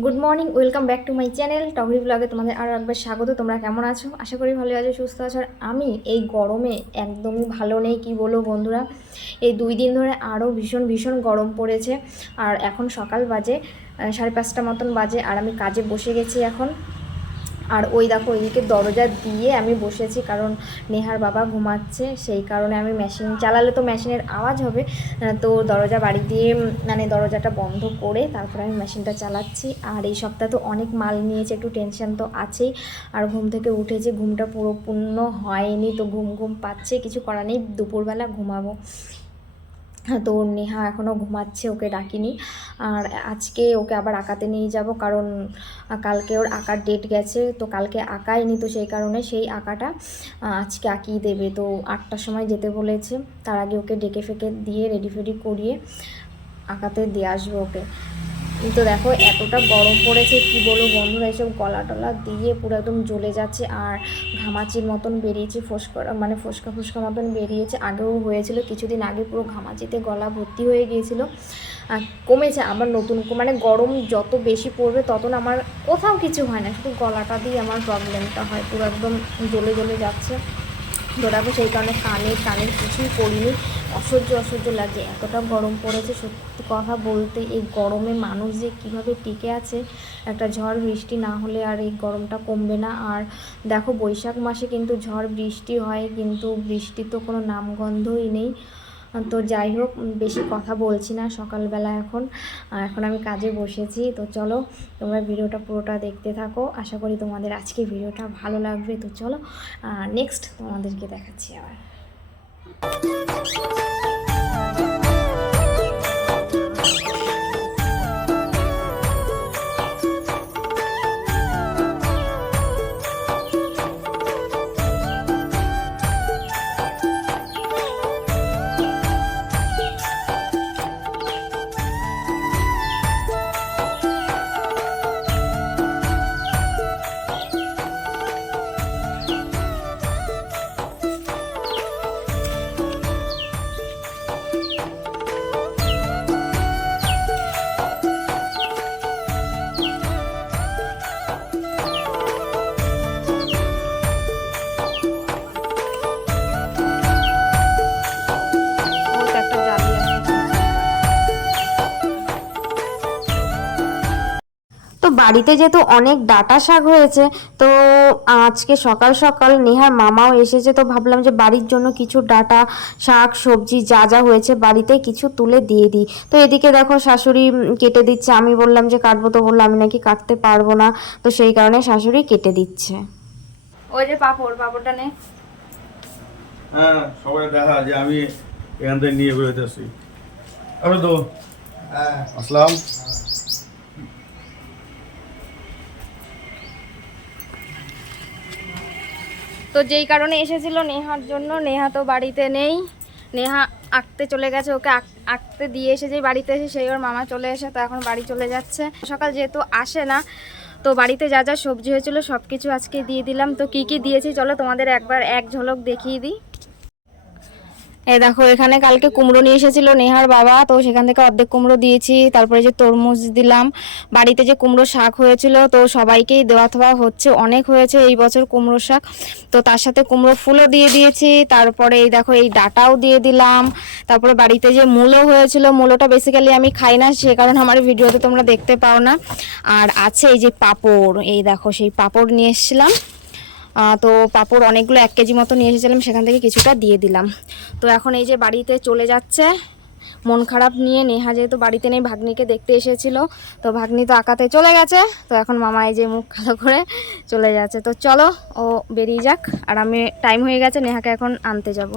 Good morning, welcome back to my channel Togori ব্লগে তোমাদের আরও একবার স্বাগত। তোমরা কেমন আছো? আশা করি ভালো আছো, সুস্থ আছো। আর আমি এই গরমে একদমই ভালো নেই, কি বলবো বন্ধুরা। এই 2 দিন ধরে আরও ভীষণ ভীষণ গরম পড়েছে। আর এখন সকাল বাজে 5:30 মতন বাজে, আর আমি কাজে বসে গেছি এখন। আর ওই দেখো ওইদিকে দরজা দিয়ে আমি বসেছি, কারণ নেহার বাবা ঘুমাচ্ছে, সেই কারণে আমি মেশিন চালালে তো মেশিনের আওয়াজ হবে, তো দরজা বাড়ি দিয়ে মানে দরজাটা বন্ধ করে তারপরে আমি মেশিনটা চালাচ্ছি। আর এই সপ্তাহে তো অনেক মাল নিয়েছে, একটু টেনশন তো আছেই। আর ঘুম থেকে উঠেছে, ঘুমটা পুরো পূর্ণ হয়নি, তো ঘুম ঘুম পাচ্ছে, কিছু করার নেই, দুপুরবেলা ঘুমাবো। তো নেহা এখনও ঘুমাচ্ছে, ওকে ডাকিনি। আর আজকে ওকে আবার আঁকাতে নিয়ে যাব, কারণ কালকে ওর আঁকার ডেট গেছে, তো কালকে আঁকায়নি, তো সেই কারণে সেই আঁকাটা আজকে আঁকিয়ে দেবে। তো 8টার সময় যেতে বলেছে, তার আগে ওকে ডেকে ফেকে দিয়ে রেডি ফেডি করিয়ে আঁকাতে দিয়ে আসবো ওকে। তো দেখো এতটা গরম পড়েছে, কি বলবো বন্ধুরা, এইসব গলা টলা দিয়ে পুরো একদম জ্বলে যাচ্ছে। আর ঘামাচির মতন বেরিয়েছে, ফোসকা ফোসকা মতন বেরিয়েছে। আগেও হয়েছিল কিছুদিন আগে, পুরো ঘামাচিতে গলা ভর্তি হয়ে গিয়েছিল। কমেছে আবার নতুন, মানে গরম যত বেশি পড়বে তত আমার কোথাও কিছু হয় না, শুধু গলাটা দিয়ে আমার প্রবলেমটা হয়, পুরো একদম জ্বলে জ্বলে যাচ্ছে। দৌড়াবো, সেই কারণে কানের কিছুই পরিনি। অসহ্য লাগছে, এতটা গরম পড়েছে। সত্যি কথা বলতে এই গরমে মানুষ যে কীভাবে টিকে আছে, একটা ঝড় বৃষ্টি না হলে আর এই গরমটা কমবে না। আর দেখো বৈশাখ মাসে কিন্তু ঝড় বৃষ্টি হয়, কিন্তু বৃষ্টির তো কোনো নামগন্ধই নেই। তো যাই হোক, বেশি কথা বলছি না, সকালবেলা এখন আমি কাজে বসেছি। তো চলো তোমরা ভিডিওটা পুরোটা দেখতে থাকো, আশা করি তোমাদের আজকে ভিডিওটা ভালো লাগবে। তো চলো নেক্সট তোমাদেরকে দেখাচ্ছি আবার। তো বাড়িতে যেহেতু অনেক ডাঁটা শাক হয়েছে, তো আজকে সকাল সকাল নেহার মামাও এসেছে, তো ভাবলাম যে বাড়ির জন্য কিছু ডাঁটা শাক সবজি যা যা হয়েছে বাড়িতে কিছু তুলে দিয়ে দিই। তো এদিকে দেখো শাশুড়ি কেটে দিচ্ছে, আমি বললাম যে কাটবো, তো বললো আমি নাকি কাটতে পারবো না, তো সেই কারণে শাশুড়ি কেটে দিচ্ছে। ওই যে পাপড়টা নে। হ্যাঁ, সবাই দেখা যে আমি এখান থেকে নিয়ে বেরোতেছি। আরে তো আসলাম। তো যেই কারণে এসেছিল নেহার জন্য, নেহা তো বাড়িতে নেই, নেহা আঁকতে চলে গেছে, ওকে আঁকতে দিয়ে এসে যেই বাড়িতে এসে সেই ওর মামা চলে এসে, তো এখন বাড়ি চলে যাচ্ছে। সকাল যেহেতু আসে না, তো বাড়িতে যা যা সবজি হয়েছিল সব কিছু আজকে দিয়ে দিলাম। তো কি কি দিয়েছি চলো তোমাদের একবার এক ঝলক দেখিয়ে দিই। এই দেখো, এখানে কালকে কুমড়ো নিয়ে এসেছিল নেহার বাবা, তো সেখান থেকে অর্ধেক কুমড়ো দিয়েছি। তারপরে যে তরমুজ দিলাম, বাড়িতে যে কুমড়ো শাক হয়েছিল তো সবাইকেই দেওয়া থাওয়া হচ্ছে, অনেক হয়েছে এই বছর কুমড়ো শাক, তো তার সাথে কুমড়ো ফুলও দিয়ে দিয়েছি। তারপরে এই দেখো এই ডাঁটাও দিয়ে দিলাম। তারপরে বাড়িতে যে মূলো হয়েছিল, মূলোটা বেসিক্যালি আমি খাই না, সে কারণে আমার ভিডিওতে তোমরা দেখতে পাও না। আর আছে এই যে পাঁপড়, এই দেখো সেই পাঁপড় নিয়ে এসেছিলাম, তো পাঁপড় অনেকগুলো 1 কেজি মতো নিয়ে এসেছিলাম, সেখান থেকে কিছুটা দিয়ে দিলাম। তো এখন এই যে বাড়িতে চলে যাচ্ছে মন খারাপ নিয়ে, নেহা যেহেতু বাড়িতে নেই, ভাগ্নিকে দেখতে এসেছিল, তো ভাগ্নি তো আঁকাতে চলে গেছে, তো এখন মামা এই যে মুখ কালো করে চলে যাচ্ছে। তো চলো ও বেরিয়ে যাক, আর আমি টাইম হয়ে গেছে, নেহাকে এখন আনতে যাব।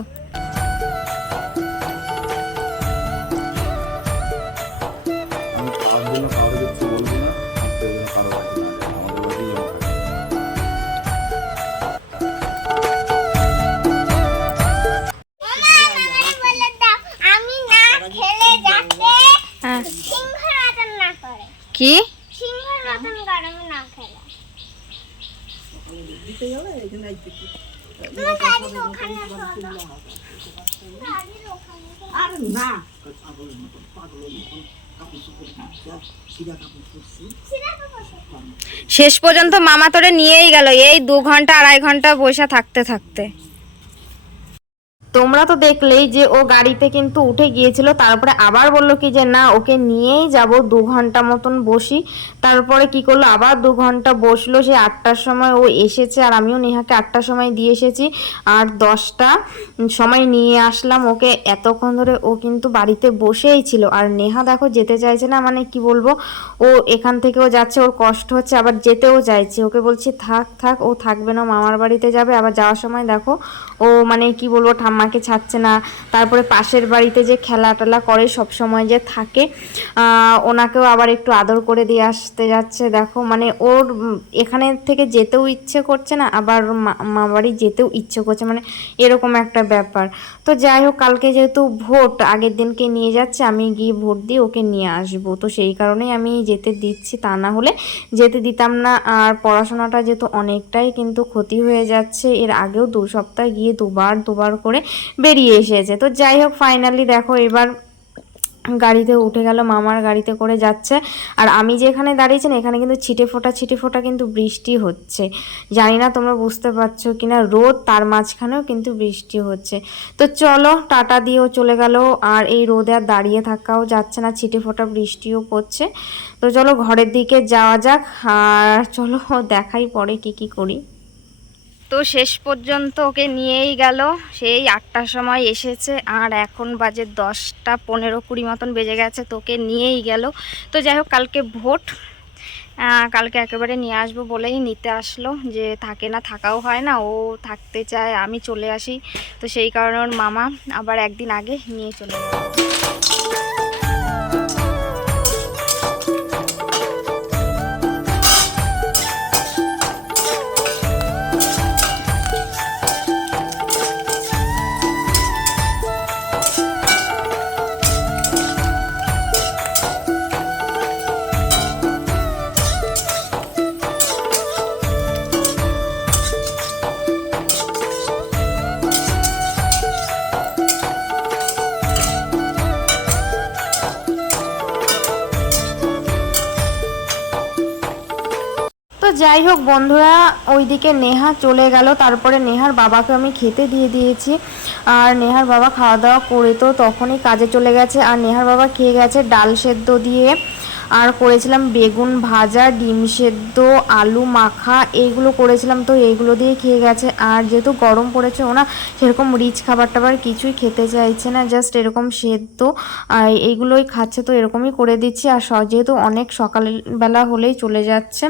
কি শেষ পর্যন্ত মামা তোরে নিয়েই গেল এই 2 ঘন্টা 2.5 ঘন্টা বসে থাকতে থাকতে। তোমরা তো দেখলেই যে ও গাড়িতে কিন্তু উঠে গিয়েছিল, তারপরে আবার বলল কি যে না ওকে নিয়েই যাব 2 ঘন্টা মতন বসি। তারপরে কি করলো আবার 2 ঘন্টা বসলো, সে 8টার সময় ও এসেছে আর আমিও নেহাকে 8টার সময় দিয়ে এসেছি আর 10টা সময় নিয়ে আসলাম ওকে। এতক্ষণ ধরে ও কিন্তু বাড়িতে বসেই ছিল আর নেহা দেখো যেতে চাইছে না, মানে কি বলবো, ও এখান থেকেও যাচ্ছে ওর কষ্ট হচ্ছে আবার যেতেও চাইছে। ওকে বলছি থাক থাক, ও থাকবে না, মামার বাড়িতে যাবে। আবার যাওয়ার সময় দেখো ও মানে কি বলবো ঠাম্মাকে ছাড়ছে না। তারপরে পাশের বাড়িতে যে খেলা টেলা করে সব সময় যে থাকে, ওনাকেও আবার একটু আদর করে দিয়ে আসতে যাচ্ছে। দেখো মানে ওর এখানে থেকে যেতেও ইচ্ছে করছে না, আবার মা বাড়ি যেতেও ইচ্ছে করছে, মানে এরকম একটা ব্যাপার। তো যাই হোক কালকে যেহেতু ভোট, আগের দিনকে নিয়ে যাচ্ছে, আমি গিয়ে ভোট দিয়ে ওকে নিয়ে আসবো, তো সেই কারণেই আমি যেতে দিচ্ছি, তা না হলে যেতে দিতাম না। আর পড়াশোনাটা যেহেতু অনেকটাই কিন্তু ক্ষতি হয়ে যাচ্ছে, এর আগেও 2 সপ্তাহ গিয়ে দুবার করে বেরিয়ে এসেছে। তো যাই হোক ফাইনালি দেখো এবার গাড়িতে উঠে গেল, মামার গাড়িতে করে যাচ্ছে। আর আমি যেখানে দাঁড়িয়েছি না এখানে কিন্তু ছিটে ফোঁটা কিন্তু বৃষ্টি হচ্ছে। জানি না তোমরা বুঝতে পারছো কিনা, রোদ তার মাঝখানেও কিন্তু বৃষ্টি হচ্ছে। তো চলো টাটা দিয়েও চলে গেল, আর এই রোদে আর দাঁড়িয়ে থাকাও যাচ্ছে না, ছিটে ফোঁটা বৃষ্টিও পড়ছে। তো চলো ঘরের দিকে যাওয়া যাক, আর চলো দেখাই পরে কি করি। তো শেষ পর্যন্ত ওকে নিয়েই গেল, সেই 8টার সময় এসেছে আর এখন বাজে 10টা 15-20 মতন বেজে গেছে, তোকে নিয়েই গেল। তো যাই হোক কালকে ভোট, কালকে একেবারে নিয়ে আসবো বলেই নিতে আসলো, যে থাকে না, থাকাও হয় না, ও থাকতে চায় আমি চলে আসি। তো সেই কারণে ওর মামা আবার একদিন আগে নিয়ে চলে গেল। তো যাই হোক বন্ধুরা, ওইদিকে নেহা চলে গেল, তারপরে নেহার বাবাকে আমি খেতে দিয়ে দিয়েছি। আর নেহার বাবা খাওয়া দাওয়া করে তো তখনই কাজে চলে গেছে, আর নেহার বাবা খেয়ে গেছে ডাল সেদ্ধ দিয়ে, আর করেছিলাম বেগুন ভাজা, ডিম সেদ্ধ, আলু মাখা, এইগুলো করেছিলাম, তো এইগুলো দিয়ে খেয়ে গেছে। আর যেহেতু গরম পড়েছে ওনা সেরকম রিচ খাবার টাবার কিছুই খেতে চাইছে না, জাস্ট এরকম সেদ্ধ আর এইগুলোই খাচ্ছে, তো এরকমই করে দিচ্ছি। আর যেহেতু অনেক সকালবেলা হলেই চলে যাচ্ছে,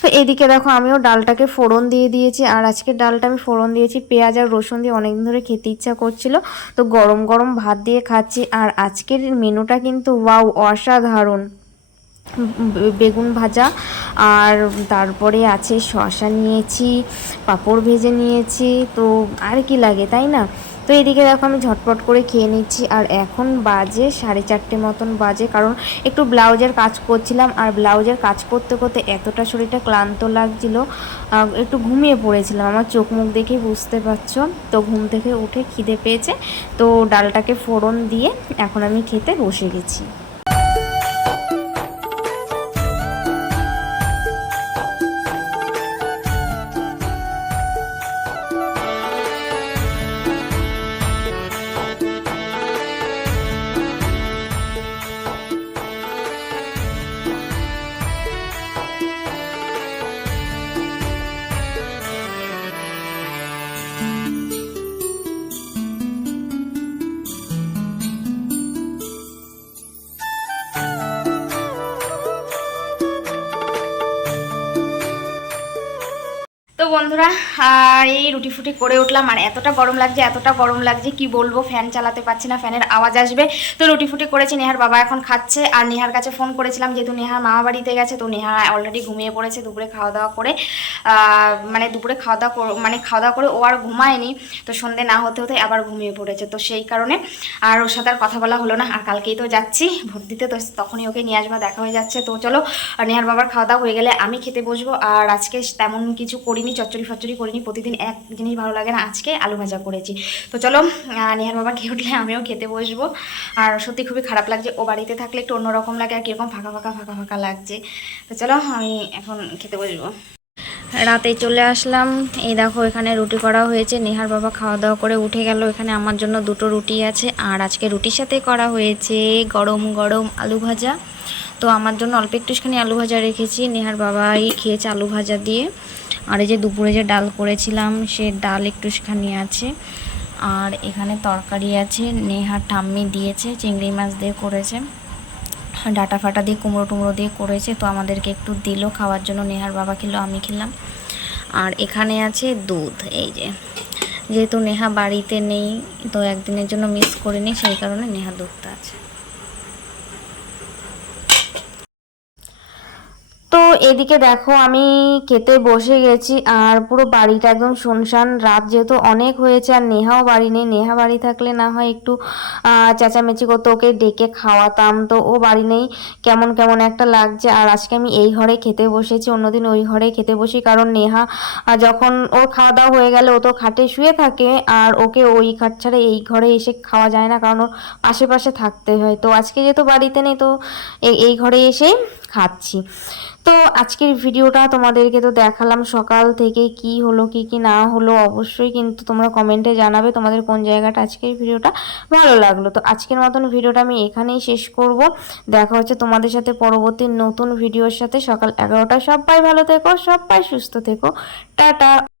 তো এদিকে দেখো আমিও ডালটাকে ফোড়ন দিয়ে দিয়েছি। আর আজকে ডালটা আমি ফোড়ন দিয়েছি পেঁয়াজ আর রসুন দিয়ে, অনেকদিন ধরে খেতে ইচ্ছা করছিল, তো গরম গরম ভাত দিয়ে খাচ্ছি। আর আজকের মেনুটা কিন্তু ওয়াও অসাধারণ, বেগুন ভাজা, আর তারপরে আছে শসা নিয়েছি, পাঁপড় ভেজে নিয়েছি, তো আর কি লাগে তাই না। তো এদিকে দেখো আমি ঝটপট করে খেয়ে নিচ্ছি। আর এখন বাজে 4:30 মতন বাজে, কারণ একটু ব্লাউজের কাজ করছিলাম, আর ব্লাউজের কাজ করতে করতে এতটা শরীরটা ক্লান্ত লাগছিল, একটু ঘুমিয়ে পড়েছিলাম, আমার চোখ মুখ দেখে বুঝতে পারছো। তো ঘুম থেকে উঠে খিদে পেয়েছে, তো ডালটাকে ফোড়ন দিয়ে এখন আমি খেতে বসে গেছি। তো বন্ধুরা এই রুটি ফুটি করে উঠলাম, আর এতটা গরম লাগছে কি বলবো, ফ্যান চালাতে পারছি না, ফ্যানের আওয়াজ আসবে। তো রুটি ফুটি করেছি, নেহার বাবা এখন খাচ্ছে। আর নেহার কাছে ফোন করেছিলাম, যেহেতু নেহার মামা বাড়িতে গেছে, তো নেহা অলরেডি ঘুমিয়ে পড়েছে দুপুরে খাওয়া দাওয়া করে, মানে দুপুরে খাওয়া দাওয়া করে ও আর ঘুমায়নি, তো সন্ধে না হতে হতে আবার ঘুমিয়ে পড়েছে। তো সেই কারণে আর ওর সাথে আর কথা বলা হলো না। আর কালকেই তো যাচ্ছি ভোট দিতে, তো তখনই ওকে নিয়ে আসবো, দেখা হয়ে যাচ্ছে। তো চলো নেহার বাবার খাওয়া দাওয়া হয়ে গেলে আমি খেতে বসবো। আর আজকে তেমন কিছু করিনি, চচ্চড়ি ফচ্চড়ি করিনি, প্রতিদিন এক জিনিস ভালো লাগে না, আজকে আলু ভাজা করেছি। তো চলো নেহার বাবা খেয়ে উঠলে আমিও খেতে বসবো। আর সত্যি খুবই খারাপ লাগছে, ও বাড়িতে থাকলে একটু অন্যরকম লাগে, আর কীরকম ফাঁকা ফাঁকা ফাঁকা ফাঁকা লাগছে। তো চলো আমি এখন খেতে বসবো। রাতে চলে আসলাম, এই দেখো এখানে রুটি করা হয়েছে, নেহার বাবা খাওয়া দাওয়া করে উঠে গেল। এখানে আমার জন্য 2টো রুটি আছে, আর আজকে রুটির সাথে করা হয়েছে গরম গরম আলু ভাজা। তো আমার জন্য অল্প একটুখানি আলু ভাজা রেখেছি, নেহার বাবাই খেয়েছে আলু ভাজা দিয়ে। আর এই যে দুপুরে যে ডাল করেছিলাম সে ডাল একটুখানি আছে, আর এখানে তরকারি আছে, নেহার ঠাম্মি দিয়েছে, চিংড়ি মাছ দিয়ে করেছে, ডাটা ফাটা দিয়ে কুমড়ো টুমড়ো দিয়ে করেছে। তো আমাদেরকে একটু দিল খাওয়ার জন্য, নেহার বাবা খেলো, আমি খেলাম। আর এখানে আছে দুধ, এই যে যেহেতু নেহা বাড়িতে নেই তো একদিনের জন্য মিস করিনি, সেই কারণে নেহা দুধটা আছে। তো এদিকে দেখো আমি খেতে বসে গেছি, আর পুরো বাড়িটা একদম শুনশান, রাত যেহেতু অনেক হয়েছে, আর নেহাও বাড়ি নেই। নেহা বাড়ি থাকলে না হয় একটু চেঁচামেচি করতো, ওকে ডেকে খাওয়াতাম, তো ও বাড়ি নেই, কেমন কেমন একটা লাগছে। আর আজকে আমি এই ঘরে খেতে বসেছি, অন্যদিন ওই ঘরে খেতে বসি, কারণ নেহা যখন ওর খাওয়া দাওয়া হয়ে গেলে ও তো খাটে শুয়ে থাকে, আর ওকে ওই খাট ছাড়া এই ঘরে এসে খাওয়া যায় না, কারণ ওর পাশে পাশে থাকতে হয়। তো আজকে যেহেতু বাড়িতে নেই তো এই ঘরে এসেই খাচ্ছি। তো আজকের ভিডিওটা তোমাদেরকে তো দেখালাম সকাল থেকে কি হলো কি না হলো, অবশ্যই কিন্তু তোমরা কমেন্টে জানাবে তোমাদের কোন জায়গাটা আজকের ভিডিওটা ভালো লাগলো। তো আজকের মতন ভিডিওটা আমি এখানেই শেষ করব, দেখা হচ্ছে তোমাদের সাথে পরবর্তী নতুন ভিডিওর সাথে সকাল 11টায়। সবাই ভালো থেকো, সবাই সুস্থ থেকো, টাটা।